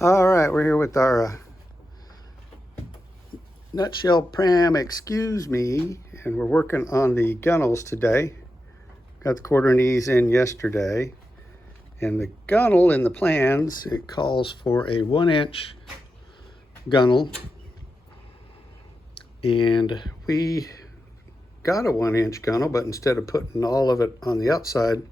All right, we're here with our nutshell Pram, excuse me, and we're working on the gunnels today. Got the quarter knees in yesterday, and the gunnel in the plans, it calls for a 1-inch gunnel, and we got a 1-inch gunnel, but instead of putting all of it on the outside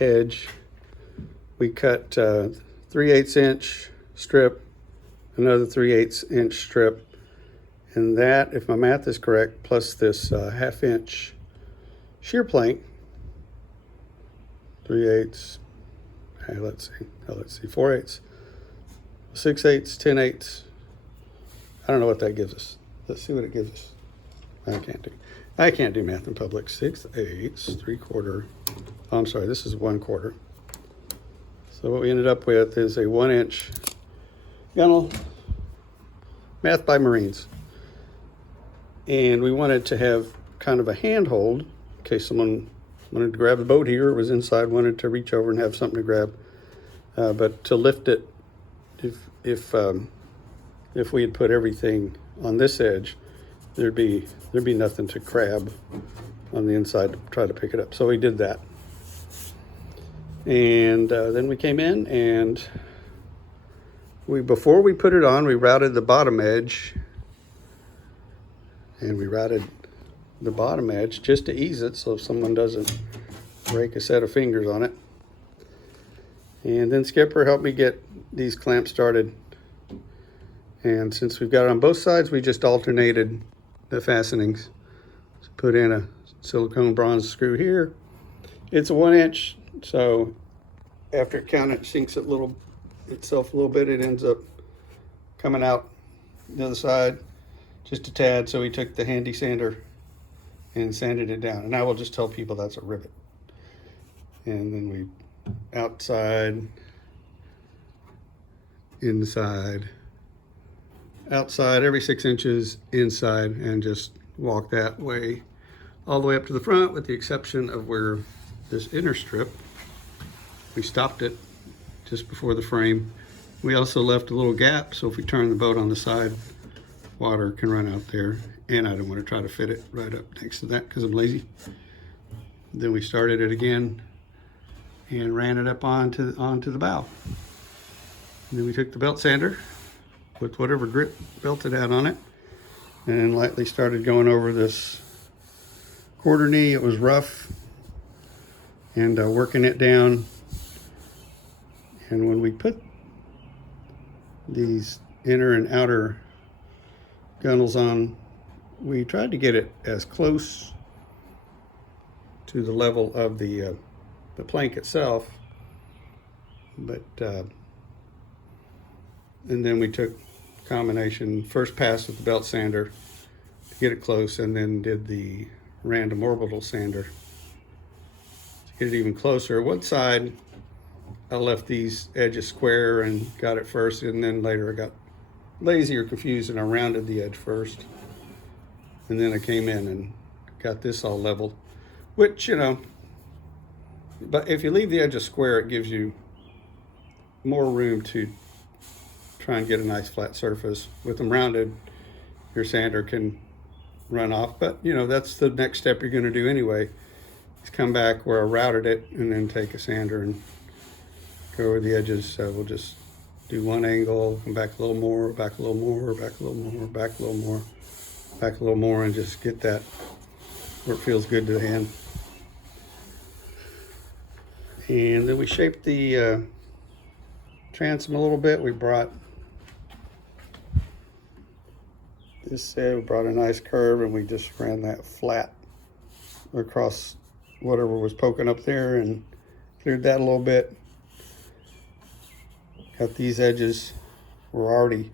edge, we cut 3/8 inch strip, another 3/8 inch strip, and that, if my math is correct, plus this 1/2 inch shear plank, 3/8, let's see, 4/8, 6/8, 10/8. I don't know what that gives us. Let's see what it gives us. I can't do math in public. 6/8, 3/4. Oh, I'm sorry, this is 1/4. So what we ended up with is a 1-inch gunnel, math by Marines. And we wanted to have kind of a handhold in case someone wanted to grab the boat here, or was inside, wanted to reach over and have something to grab. But to lift it, if we had put everything on this edge, there'd be nothing to grab on the inside to try to pick it up. So we did that. And then we came in and before we put it on, we routed the bottom edge. And we routed the bottom edge just to ease it so if someone doesn't break a set of fingers on it. And then Skipper helped me get these clamps started. And since we've got it on both sides, we just alternated the fastenings. So put in a silicone bronze screw here. It's a 1-inch, so after it sinks itself a little bit, it ends up coming out the other side just a tad. So we took the handy sander and sanded it down. And I will just tell people that's a rivet. And then we outside, inside, outside, every 6 inches, inside, and just walk that way all the way up to the front, with the exception of where this inner strip, we stopped it just before the frame. We also left a little gap, so if we turn the boat on the side, water can run out there, and I don't want to try to fit it right up next to that because I'm lazy. Then we started it again and ran it up onto the bow. And then we took the belt sander with whatever grip belt it had on it and lightly started going over this quarter knee. It was rough, and working it down. And when we put these inner and outer gunnels on, we tried to get it as close to the level of the plank itself, but and then we took combination first pass with the belt sander to get it close, and then did the random orbital sander to get it even closer. One side I left these edges square and got it first, and then later I got lazy or confused and I rounded the edge first, and then I came in and got this all level, which, but if you leave the edges square, it gives you more room to try and get a nice flat surface. With them rounded, your sander can run off, but that's the next step you're going to do anyway, is come back where I routed it and then take a sander and go over the edges. So we'll just do one angle, come back a little more, back a little more, back a little more, back a little more, back a little more, and just get that where it feels good to the hand. And then we shaped the transom a little bit. We brought we brought a nice curve, and we just ran that flat across whatever was poking up there and cleared that a little bit. Got these edges, were already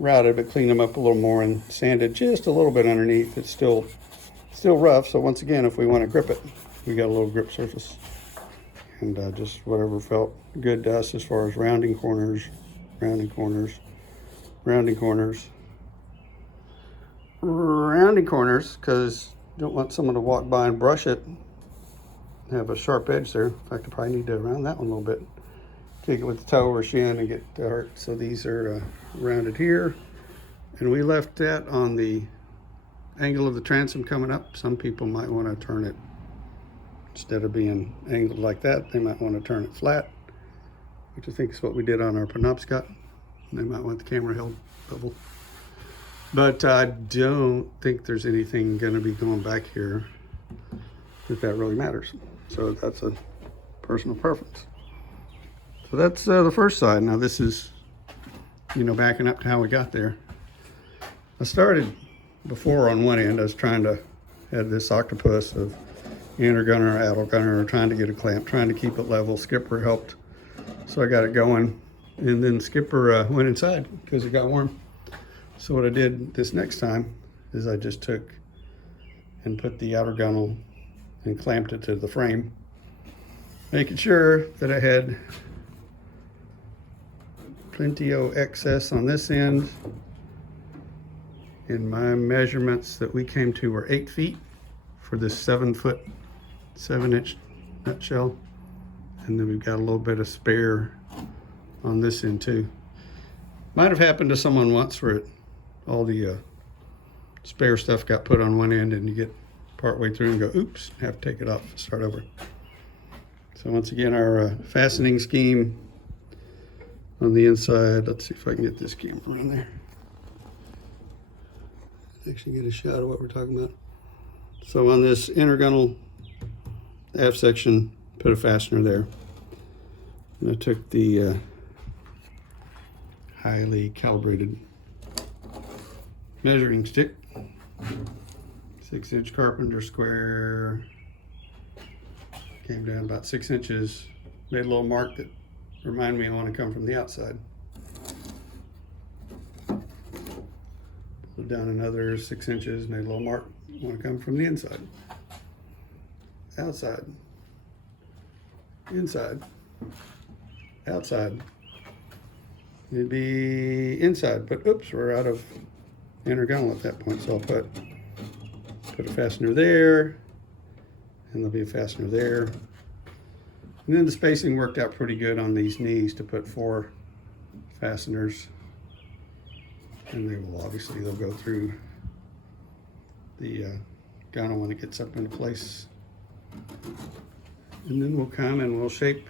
routed, but cleaned them up a little more and sanded just a little bit underneath. It's still rough, so once again, if we want to grip it, we got a little grip surface. And just whatever felt good to us as far as rounding corners, rounding corners, rounding corners, rounding corners, because you don't want someone to walk by and brush it and have a sharp edge there. In fact, I probably need to round that one a little bit. kick it with the toe or shin and get hurt. So these are rounded here. And we left that on the angle of the transom coming up. Some people might want to turn it, instead of being angled like that, they might want to turn it flat, which I think is what we did on our Penobscot. They might want the camera held level. But I don't think there's anything going to be going back here that really matters. So that's a personal preference. So that's the first side. Now this is, backing up to how we got there. I started before on one end. I was trying to have this octopus of inner gunner, outer gunner, trying to get a clamp, trying to keep it level. Skipper helped, so I got it going. And then Skipper went inside because it got warm. So what I did this next time is I just took and put the outer gunnel and clamped it to the frame, making sure that I had plenty of excess on this end. And my measurements that we came to were 8 feet for this 7-foot, 7-inch nutshell. And then we've got a little bit of spare on this end too. Might have happened to someone once where all the spare stuff got put on one end and you get partway through and go, oops, have to take it off, start over. So once again, our fastening scheme on the inside. Let's see if I can get this camera on there. Actually get a shot of what we're talking about. So on this inner gunnel aft section, put a fastener there. And I took the highly calibrated measuring stick, 6-inch carpenter square, came down about 6 inches, made a little mark that reminded me I want to come from the outside. Pulled down another 6 inches, made a little mark, I want to come from the inside. Outside, inside, outside. It'd be inside, but oops, we're out of inner gunnel at that point, so I'll put a fastener there, and there'll be a fastener there. And then the spacing worked out pretty good on these knees to put 4 fasteners. And they will obviously, they'll go through the gunnel when it gets up into place. And then we'll come and we'll shape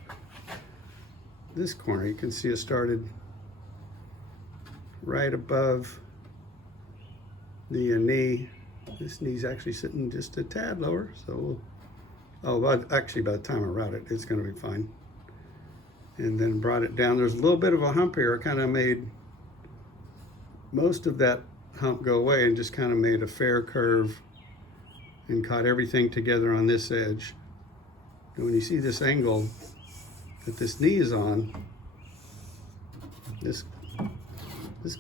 this corner. You can see it started right above the knee. This knee's actually sitting just a tad lower, so actually by the time I route it, it's going to be fine. And then brought it down. There's a little bit of a hump here. I kind of made most of that hump go away and just kind of made a fair curve and caught everything together on this edge. And when you see this angle that this knee is on, this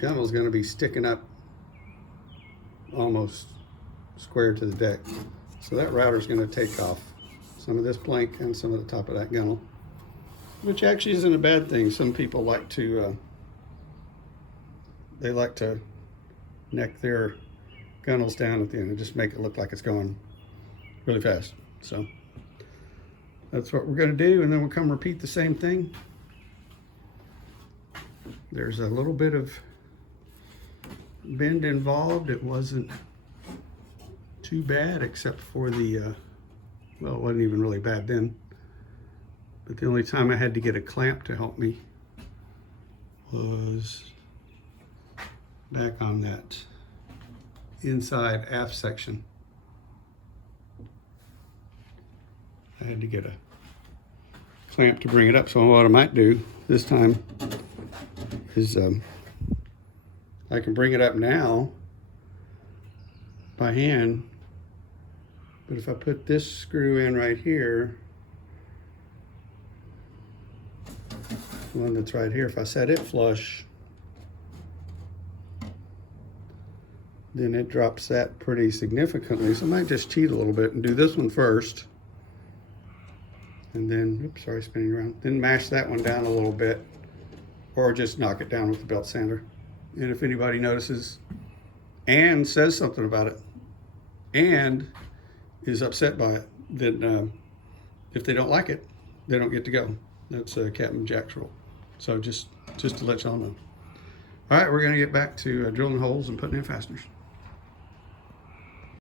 gunnel is going to be sticking up almost square to the deck. So that router is going to take off some of this plank and some of the top of that gunnel, which actually isn't a bad thing. Some people like to they like to neck their gunnels down at the end and just make it look like it's going really fast. So that's what we're going to do, and then we'll come repeat the same thing. There's a little bit of bend involved. It wasn't too bad, except for the well, it wasn't even really bad then, but the only time I had to get a clamp to help me was back on that inside aft section. I had to get a clamp to bring it up. So what I might do this time is I can bring it up now by hand, but if I put this screw in right here, the one that's right here, if I set it flush, then it drops that pretty significantly. So I might just cheat a little bit and do this one first. And then, oops, sorry, spinning around. Then mash that one down a little bit, or just knock it down with the belt sander. And if anybody notices and says something about it and is upset by it, then if they don't like it, they don't get to go. That's Captain Jack's rule. So just to let y'all know. All right, we're gonna get back to drilling holes and putting in fasteners.